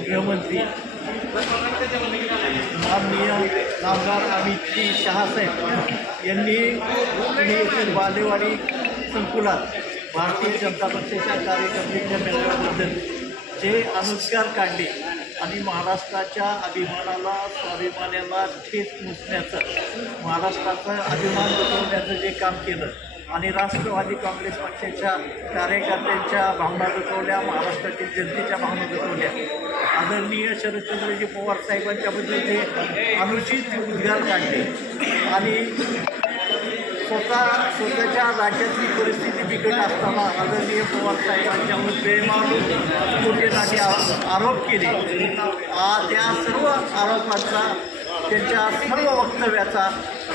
गृहमंत्री माननीय नामदार अमित शहासाहेब यांनी पुणे येथील बालेवाडी संकुलात भारतीय जनता पक्षाच्या कार्यकर्त्यांच्या मेळाव्याबद्दल जे अनुद्गार काढले आणि महाराष्ट्राच्या अभिमानाला स्वाभिमानाला ठेच पोचण्याचं, महाराष्ट्राचा अभिमान जपवण्याचं जे काम केलं आणि राष्ट्रवादी काँग्रेस पक्षाच्या कार्यकर्त्यांच्या भावना जपवल्या, महाराष्ट्रातील जनतेच्या भावना जपवल्या. आदरणीय शरदचंद्रजी पवार साहेबांच्याबद्दल जे अनुचित उद्गार काढले आणि स्वतःच्या राज्यातली परिस्थिती बिकट असताना आदरणीय पवार साहेबांच्यावर बेमालूम खोटेनाटे आरोप केले, त्या सर्व आरोपांचा, त्यांच्या सर्व वक्तव्याचा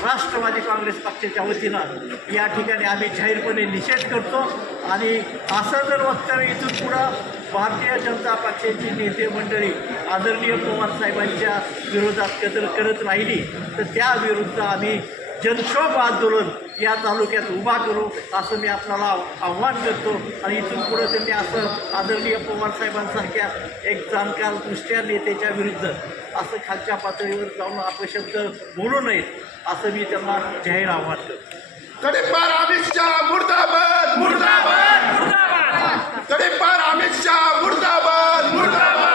राष्ट्रवादी काँग्रेस पक्षाच्या वतीनं या ठिकाणी आम्ही जाहीरपणे निषेध करतो. आणि असं जर वक्तव्य इथून पुढं भारतीय जनता पक्षाची नेते मंडळी आदरणीय पवार साहेबांच्या विरोधात करत राहिली तर त्याविरुद्ध आम्ही जनक्षोभ आंदोलन या तालुक्यात उभा करू असं मी आपल्याला आव्हान करतो. आणि इथून पुढं त्यांनी असं आदरणीय पवार साहेबांसारख्या एक जाणकार दृष्ट्या नेत्याच्या विरुद्ध असं खालच्या पातळीवर जाऊन अपशब्द बोलू नयेत असं मी त्यांना जाहीर आव्हान करतो. कडेपार अमित शहा मुर्दाबाद मुर्दाबाद मुर्दाबाद. कडेपार अमित शहा मुर्दाबाद मुर्दाबाद.